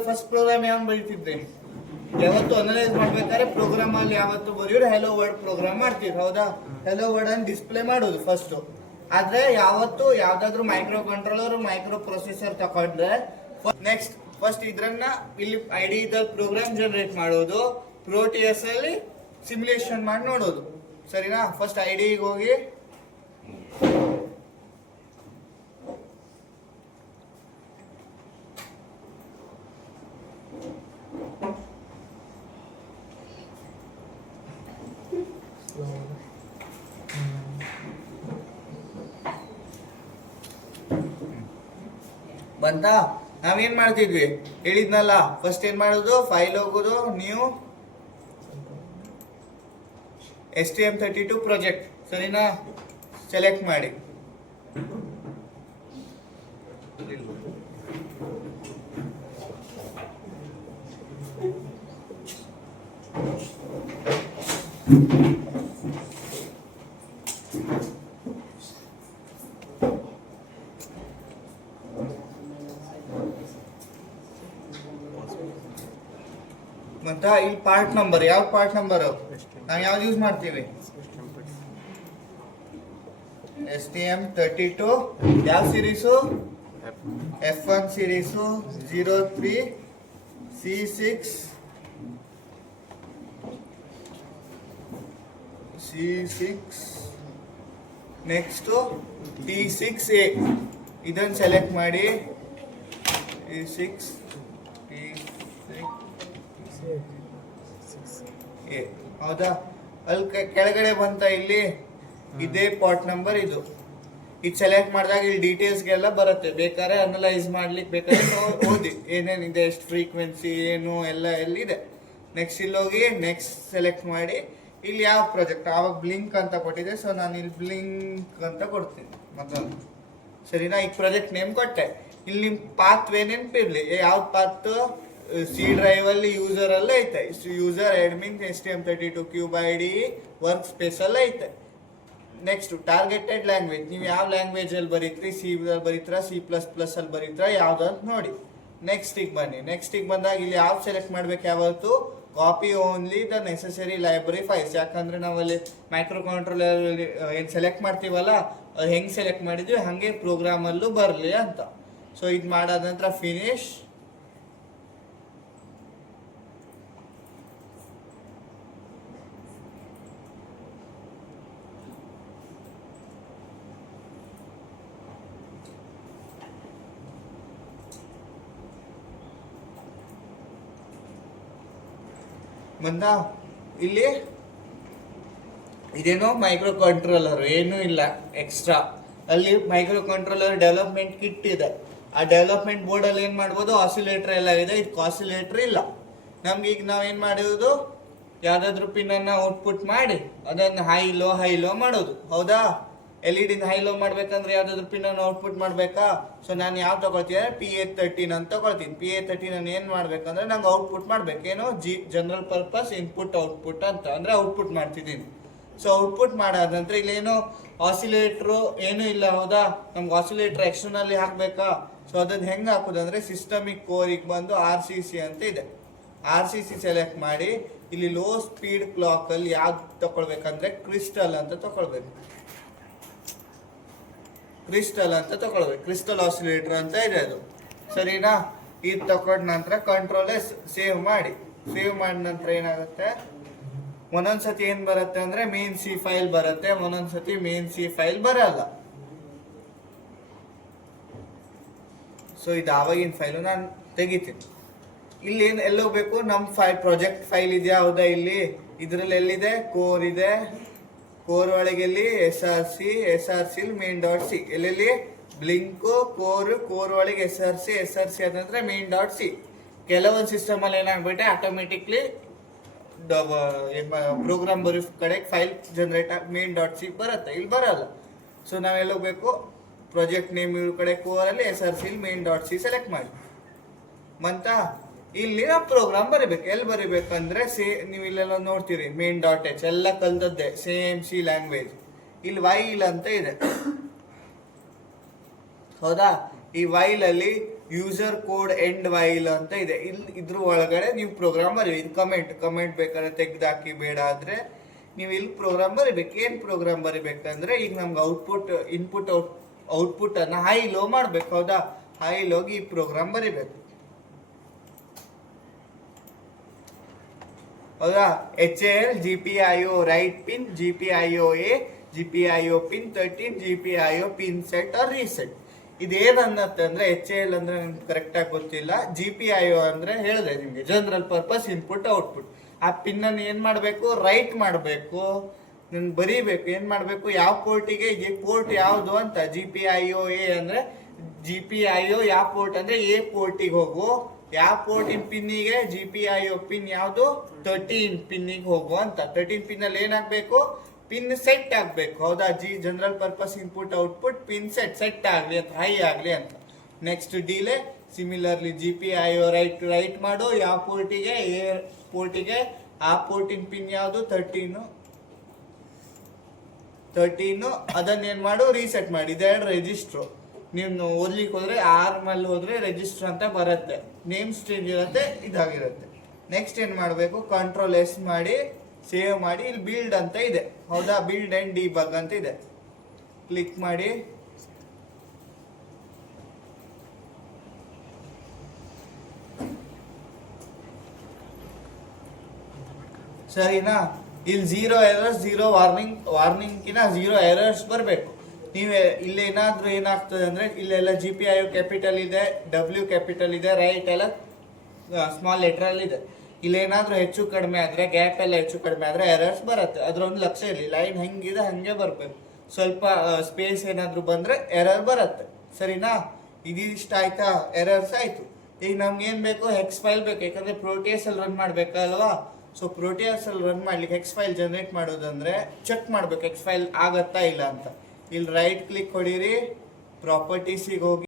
First program ಯಾವಾಗ ಬರೀತಿದ್ರಿ? ಯಾವತ್ತು analyse ಮಾಡ್ಬೇಕಾದ್ರೆ ಪ್ರೋಗ್ರಾಮ್ ಅಲ್ಲಿ ಯಾವತ್ತು ಬರೆಯೋರು ಹೆಲೋ ವರ್ಡ್ ಪ್ರೋಗ್ರಾಮ್ ಮಾಡ್ತೀವಿ, ಹೌದಾ? ಹೆಲೋ ವರ್ಡ್ ಅನ್ನು ಡಿಸ್ಪ್ಲೇ ಮಾಡೋದು ಫಸ್ಟ್. ಆದ್ರೆ ಯಾವತ್ತು ಯಾವ್ದಾದ್ರು ಮೈಕ್ರೋ ಕಂಟ್ರೋಲರ್ ಮೈಕ್ರೋ ಪ್ರೊಸೆಸರ್ ತಗೊಂಡ್ರೆ ನೆಕ್ಸ್ಟ್ ಫಸ್ಟ್ ಇದ್ರನ್ನ ಇಲ್ಲಿ ಐಡಿ ಇದ್ದ ಪ್ರೋಗ್ರಾಮ್ ಜನರೇಟ್ ಮಾಡೋದು, ಪ್ರೋಟಿಯಸ್ ಅಲ್ಲಿ ಸಿಮ್ಯುಲೇಷನ್ ಮಾಡಿ ನೋಡೋದು, ಸರಿನಾ? ಫಸ್ಟ್ ಐಡಿಗೆ ಹೋಗಿ ಬಂತ. ನಾವೇನ್ ಮಾಡ್ತಿದ್ವಿ ಹೇಳಿದ್ನಲ್ಲ, ಫಸ್ಟ್ ಏನ್ ಮಾಡೋದು, ಫೈಲ್ ಹೋಗೋದು, ನ್ಯೂ STM32 ಪ್ರಾಜೆಕ್ಟ್, ಸರಿನಾ? ಸೆಲೆಕ್ಟ್ ಮಾಡಿ. ಮತ್ತ ಇಲ್ಲಿ ಪಾರ್ಟ್ ನಂಬರ್, ಯಾವ ಪಾರ್ಟ್ ನಂಬರ್ ನಾವು ಯಾವ್ದು ಯೂಸ್ ಮಾಡ್ತೀವಿ? STM32. ಯಾವ series? F1 series 03 C6 next T6A. ಇದನ್ನು ಸೆಲೆಕ್ಟ್ ಮಾಡಿ. T6A, ಹೌದಾ? ಅಲ್ಲಿ ಕೆಳಗಡೆ ಬಂತ, ಇಲ್ಲಿ ಇದೇ ಪಾರ್ಟ್ ನಂಬರ್. ಇದು ಸೆಲೆಕ್ಟ್ ಮಾಡಿದಾಗ ಇಲ್ಲಿ ಡೀಟೇಲ್ಸ್ಗೆಲ್ಲ ಬರುತ್ತೆ. ಬೇಕಾದ್ರೆ ಅನಲೈಸ್ ಮಾಡ್ಲಿಕ್ಕೆ ಬೇಕಾದ್ರೆ ಓದಿ ಏನೇನಿದೆ, ಎಷ್ಟು ಫ್ರೀಕ್ವೆನ್ಸಿ ಏನು ಎಲ್ಲ ಎಲ್ಲಿದೆ. ನೆಕ್ಸ್ಟ್ ಇಲ್ಲಿ ಹೋಗಿ ನೆಕ್ಸ್ಟ್ ಸೆಲೆಕ್ಟ್ ಮಾಡಿ. ಇಲ್ಲಿ ಯಾವ ಪ್ರಾಜೆಕ್ಟ್ ಆವಾಗ ಬ್ಲಿಂಕ್ ಅಂತ ಕೊಟ್ಟಿದೆ, ಸೊ ನಾನು ಇಲ್ಲಿ ಬ್ಲಿಂಕ್ ಅಂತ ಕೊಡ್ತೀನಿ ಮತ್ತೊಂದು, ಸರಿನಾ? ಈ ಪ್ರಾಜೆಕ್ಟ್ ನೇಮ್ ಕೊಟ್ಟೆ. ಇಲ್ಲಿ ನಿಮ್ ಪಾತ್ ವೇ ನೆನಪಿರ್ಲಿ, ಯಾವ್ದು ಪಾತ್? ಸಿ ಡ್ರೈವ್ ಅಲ್ಲಿ ಯೂಸರ್ ಅಲ್ಲೇ ಐತೆ, user admin STM32 cube ID work space ಅಲ್ಲೇ ಐತೆ. ನೆಕ್ಸ್ಟ್ ಟಾರ್ಗೆಟೆಡ್ ಲ್ಯಾಂಗ್ವೇಜ್, ನೀವು ಯಾವ ಲ್ಯಾಂಗ್ವೇಜ್ ಅಲ್ಲಿ ಬರೀತ್ರಿ? ಸಿ ಬರೀತ್ರಾ, C++ ಅಲ್ಲಿ ಬರೀತ್ರಾ, ಯಾವ್ದಂತ ನೋಡಿ. ನೆಕ್ಸ್ಟ್ ಬನ್ನಿ. ನೆಕ್ಸ್ಟ್ ಬಂದಾಗ ಇಲ್ಲಿ ಯಾವ ಸೆಲೆಕ್ಟ್ ಮಾಡ್ಬೇಕು? ಯಾವತ್ತು copy only the necessary library files. ಯಾಕಂದ್ರೆ ನಾವಲ್ಲಿ ಮೈಕ್ರೋ ಕಂಟ್ರೋಲರ್ ಏನ್ ಸೆಲೆಕ್ಟ್ ಮಾಡ್ತೀವಲ್ಲ, ಹೆಂಗ್ ಸೆಲೆಕ್ಟ್ ಮಾಡಿದ್ವಿ ಹಂಗೆ ಪ್ರೋಗ್ರಾಮ್ ಅಲ್ಲೂ ಬರಲಿ ಅಂತ. ಸೊ ಇದು ಮಾಡಾದ ನಂತರ ಫಿನಿಶ್. ಬಂದ. ಇಲ್ಲಿ ಇದೇನೋ ಮೈಕ್ರೋ ಕಂಟ್ರೋಲರ್, ಏನೂ ಇಲ್ಲ ಎಕ್ಸ್ಟ್ರಾ. ಅಲ್ಲಿ ಮೈಕ್ರೋ ಕಂಟ್ರೋಲರ್ ಡೆವಲಪ್ಮೆಂಟ್ ಕಿಟ್ ಇದೆ. ಆ ಡೆವಲಪ್ಮೆಂಟ್ ಬೋರ್ಡ್ ಅಲ್ಲಿ ಏನ್ ಮಾಡ್ಬೋದು? ಆಸಿಲೇಟರ್ ಎಲ್ಲ ಇದೆ. ಇದಕ್ಕೆ ಆಸಿಲೇಟರ್ ಇಲ್ಲ. ನಮ್ಗೆ ಈಗ ನಾವೇನ್ ಮಾಡೋದು, ಯಾವ್ದಾದ್ರು ಪಿನ್ ಅನ್ನ ಔಟ್ಪುಟ್ ಮಾಡಿ ಅದನ್ನ ಹೈ ಲೋ ಮಾಡೋದು, ಹೌದಾ? LED ಹೈ ಲೋ ಮಾಡ್ಬೇಕಂದ್ರೆ ಯಾವ್ದಾದ್ರು ಪಿನ್ ಅನ್ನು ಔಟ್ಪುಟ್ ಮಾಡ್ಬೇಕಾ? ಸೊ ನಾನು ಯಾವ ತಗೊಳ್ತೀನಿ? PA13 ಅಂತ ತಗೊಳ್ತೀನಿ. PA13 ಅನ್ನು ಏನ್ ಮಾಡ್ಬೇಕಂದ್ರೆ ನಂಗೆ ಔಟ್ಪುಟ್ ಮಾಡ್ಬೇಕೇನು, ಜನರಲ್ ಪರ್ಪಸ್ ಇನ್ಪುಟ್ ಔಟ್ಪುಟ್ ಅಂತ, ಅಂದ್ರೆ ಔಟ್ಪುಟ್ ಮಾಡ್ತಿದ್ದೀನಿ. ಸೊ ಔಟ್ಪುಟ್ ಮಾಡಾದ ನಂತರ ಇಲ್ಲೇನು ಆಸಿಲೇಟ್ರು ಏನೂ ಇಲ್ಲ, ಹೌದಾ? ನಮ್ಗೆ ಆಸಿಲೇಟರ್ ಎಕ್ಸ್ಟರ್ನಲ್ಲಿ ಹಾಕ್ಬೇಕಾ? ಸೊ ಅದನ್ನ ಹೆಂಗ್ ಹಾಕೋದಂದ್ರೆ ಸಿಸ್ಟಮಿಕ್ ಕೋರಿಗೆ ಬಂದು RCC ಅಂತ ಇದೆ. RCC ಸೆಲೆಕ್ಟ್ ಮಾಡಿ. ಇಲ್ಲಿ ಲೋ ಸ್ಪೀಡ್ ಕ್ಲಾಕ್ ಅಲ್ಲಿ ಯಾವ್ದು ತಗೊಳ್ಬೇಕಂದ್ರೆ ಕ್ರಿಸ್ಟಲ್ ಅಂತ ತಗೊಳ್ಬೇಕು. ಕ್ರಿಸ್ಟಲ್ ಆಸಿಲೇಟರ್ ಅಂತ ಇದೆ ಅದು, ಸರಿನಾ? ಇದು ತಗೊಂಡ ನಂತರ ಕಂಟ್ರೋಲ್ ಸೇವ್ ಮಾಡಿ. ಸೇವ್ ಮಾಡಿದ ನಂತರ ಏನಾಗುತ್ತೆ, ಒಂದೊಂದ್ಸತಿ ಏನ್ ಬರುತ್ತೆ ಅಂದ್ರೆ ಮೇನ್ C ಫೈಲ್ ಬರುತ್ತೆ, ಒಂದೊಂದ್ಸತಿ ಮೇನ್ C ಫೈಲ್ ಬರಲ್ಲ. ಸೊ ಇದು ಆವಾಗಿನ ಫೈಲು ನಾನು ತೆಗಿತೀನಿ. ಇಲ್ಲಿ ಏನ್ ಎಲ್ಲೋಗ್ಬೇಕು? ನಮ್ ಪ್ರಾಜೆಕ್ಟ್ ಫೈಲ್ ಇದೆಯಾ? ಹೌದಾ? ಇಲ್ಲಿ ಇದ್ರಲ್ಲಿ ಎಲ್ಲಿದೆ? ಕೋರ್ ಇದೆ. ಕೋರ್ ಒಳಗೆ SRC main.c. ಎಲ್ಲೆಲ್ಲಿ? ಬ್ಲಿಂಕ್ ಕೋರ್ ಒಳಗೆ SRC ಅದಂದ್ರೆ main.c. ಕೆಲವೊಂದು ಸಿಸ್ಟಮ್ ಅಲ್ಲಿ ಏನಾಗ್ಬಿಟ್ಟೆ ಆಟೋಮೆಟಿಕ್ಲಿ ಪ್ರೋಗ್ರಾಮ್ ಬರೋ ಕಡೆ ಫೈಲ್ ಜನರೇಟ್ main.c ಬರುತ್ತೆ, ಇಲ್ಲಿ ಬರಲ್ಲ. ಸೊ ನಾವೆಲ್ಲ ಹೋಗ್ಬೇಕು? ಪ್ರಾಜೆಕ್ಟ್ ನೇಮ್ ಇವ್ರ ಕಡೆ ಕೋರ್ ಅಲ್ಲಿ SRC main.c ಸೆಲೆಕ್ಟ್ ಮಾಡಿ. ಮಂತ ಇಲ್ಲಿ ನಾವು ಪ್ರೋಗ್ರಾಮ್ ಬರೀಬೇಕು. ಎಲ್ಲಿ ಬರೀಬೇಕಂದ್ರೆ ನೀವು ಇಲ್ಲೆಲ್ಲ ನೋಡ್ತೀರಿ main.h ಎಲ್ಲ ಕಲ್ತದ್ದೆ, ಸೇಮ್ ಸಿ ಲ್ಯಾಂಗ್ವೇಜ್. ಇಲ್ಲಿ ವೈಲ್ ಅಂತ ಇದೆ, ಹೌದಾ? ಈ ವೈಲ್ ಅಲ್ಲಿ ಯೂಸರ್ ಕೋಡ್ ಎಂಡ್ ವೈಲ್ ಅಂತ ಇದೆ. ಇಲ್ಲಿ ಇದ್ರ ಒಳಗಡೆ ನೀವು ಪ್ರೋಗ್ರಾಮ್ ಬರೀ. ಇದು ಕಮೆಂಟ್ ಬೇಕಾದ್ರೆ ತೆಗ್ದಾಕಿ, ಬೇಡ ಆದ್ರೆ ನೀವು ಇಲ್ಲಿ ಪ್ರೋಗ್ರಾಮ್ ಬರಿಬೇಕು. ಏನ್ ಪ್ರೋಗ್ರಾಮ್ ಬರಿಬೇಕಂದ್ರೆ, ಈಗ ನಮ್ಗೆ ಔಟ್ಪುಟ್ ಅನ್ನ ಹೈ ಲೋ ಮಾಡ್ಬೇಕು. ಹೌದಾ, ಹೈ ಲೋಗಿ ಈ ಪ್ರೋಗ್ರಾಮ್ ಬರಿಬೇಕು. ಹೌದಾ, HAL GPIO write pin, GPIO A, GPIO pin 13, GPIO pin set or reset. ಇದೇನನ್ನತ್ತೆ ಅಂದ್ರೆ, HAL ಅಂದ್ರೆ ನಮ್ಗೆ ಕರೆಕ್ಟ್ ಆಗಿ ಗೊತ್ತಿಲ್ಲ. GPIO ಅಂದ್ರೆ ಹೇಳಿದೆ ನಿಮ್ಗೆ, ಜನರಲ್ ಪರ್ಪಸ್ ಇನ್ಪುಟ್ ಔಟ್ಪುಟ್. ಆ ಪಿನ್ ಅನ್ನು ಏನ್ ಮಾಡ್ಬೇಕು, ರೈಟ್ ಮಾಡ್ಬೇಕು, ಬರೀಬೇಕು. ಏನ್ ಮಾಡ್ಬೇಕು, ಯಾವ ಪೋರ್ಟಿಗೆ, ಪೋರ್ಟ್ ಯಾವ್ದು ಅಂತ. GPIO A ಅಂದ್ರೆ GPIO ಯಾವ ಪೋರ್ಟ್ ಅಂದ್ರೆ ಎ ಪೋರ್ಟಿಗೆ ಹೋಗು. ಯಾವ ಪೋರ್ಟಿನ ಪಿನ್ನಿಗೆ, GPIO ಪಿನ್ ಯಾವ್ದು, 13 ಪಿನ್ನಿಗೆ ಹೋಗು ಅಂತ. 13 ಪಿನ್ ಅಲ್ಲಿ ಏನಾಗ್ಬೇಕು, ಪಿನ್ ಸೆಟ್ ಆಗ್ಬೇಕು. ಹೌದಾ, general purpose input output pin set ಆಗ್ಲಿ ಅಂತ, ಹೈ ಆಗ್ಲಿ ಅಂತ. Next delay, similarly GPIO right ಮಾಡು ಯಾವ ಪೋರ್ಟಿಗೆ, ಎ ಪೋರ್ಟಿಗೆ. ಆ ಪೋರ್ಟಿನ ಪಿನ್ ಯಾವುದು, 13. ಅದನ್ನೇನ್ ಮಾಡು, ರೀಸೆಟ್ ಮಾಡಿ. ಇದೆರಡು ರಿಜಿಸ್ಟ್ರು. ನೀವು ಓದ್ಲಿಕ್ಕೆ ಹೋದ್ರೆ ಆರ್ಮಲ್ಲಿ ಹೋದ್ರೆ ರಿಜಿಸ್ಟರ್ ಅಂತ ಬರುತ್ತೆ, ನೇಮ್ ಸ್ಟ್ರಿಂಗ್ ಇರುತ್ತೆ, ಇದಾಗಿರುತ್ತೆ. ನೆಕ್ಸ್ಟ್ ಏನ್ ಮಾಡಬೇಕು, ಕಂಟ್ರೋಲ್ S ಮಾಡಿ ಸೇವ್ ಮಾಡಿ. ಇಲ್ಲಿ ಬಿಲ್ಡ್ ಅಂತ ಇದೆ. ಹೌದಾ, ಬಿಲ್ಡ್ ಅಂಡ್ ಡಿಬಗ್ ಅಂತ ಇದೆ. ಕ್ಲಿಕ್ ಮಾಡಿ. ಸರಿನಾ, ಇಲ್ಲಿ 0 ಎರರ್ಸ್, 0 ವಾರ್ನಿಂಗ್ ಕಿನ 0 ಎರರ್ಸ್ ಬರಬೇಕು. ನೀವೇ ಇಲ್ಲೇನಾದ್ರೂ ಏನಾಗ್ತದೆ ಅಂದ್ರೆ, ಇಲ್ಲೆಲ್ಲ GPIO ಕ್ಯಾಪಿಟಲ್ ಇದೆ, W ಕ್ಯಾಪಿಟಲ್ ಇದೆ, ರೈಟ್ ಎಲ್ಲ ಸ್ಮಾಲ್ ಲೆಟರ್ ಅಲ್ಲಿ ಇದೆ. ಇಲ್ಲೇನಾದ್ರೂ ಹೆಚ್ಚು ಕಡಿಮೆ ಆದ್ರೆ, ಗ್ಯಾಪ್ ಎಲ್ಲ ಹೆಚ್ಚು ಕಡಿಮೆ ಆದ್ರೆ ಎರರ್ಸ್ ಬರುತ್ತೆ. ಅದ್ರೊಂದು ಲಕ್ಷ ಇರಲಿ. ಲೈನ್ ಹೆಂಗಿದೆ ಹಂಗೆ ಬರ್ಬೇಕು. ಸ್ವಲ್ಪ ಸ್ಪೇಸ್ ಏನಾದ್ರೂ ಬಂದ್ರೆ ಎರರ್ ಬರುತ್ತೆ. ಸರಿನಾ, ಇದಿಷ್ಟ ಆಯ್ತಾ, ಎರರ್ಸ್ ಆಯ್ತು. ಈಗ ನಮ್ಗೆ ಏನ್ ಬೇಕು, ಹೆಕ್ಸ್ ಫೈಲ್ ಬೇಕು. ಯಾಕಂದ್ರೆ ಪ್ರೋಟಿಯಸ್ ಅಲ್ಲಿ ರನ್ ಮಾಡ್ಬೇಕಲ್ವಾ. ಸೊ ಪ್ರೋಟಿಯಸ್ ಅಲ್ಲಿ ರನ್ ಮಾಡ್ಲಿಕ್ಕೆ ಹೆಕ್ಸ್ ಫೈಲ್ ಜನರೇಟ್ ಮಾಡೋದಂದ್ರೆ ಚೆಕ್ ಮಾಡ್ಬೇಕು ಹೆಕ್ಸ್ ಫೈಲ್ ಆಗತ್ತಾ ಇಲ್ಲ ಅಂತ. ಇಲ್ಲಿ ರೈಟ್ ಕ್ಲಿಕ್ ಹೊಡೀರಿ, ಪ್ರಾಪರ್ಟೀಸಿಗೆ ಹೋಗಿ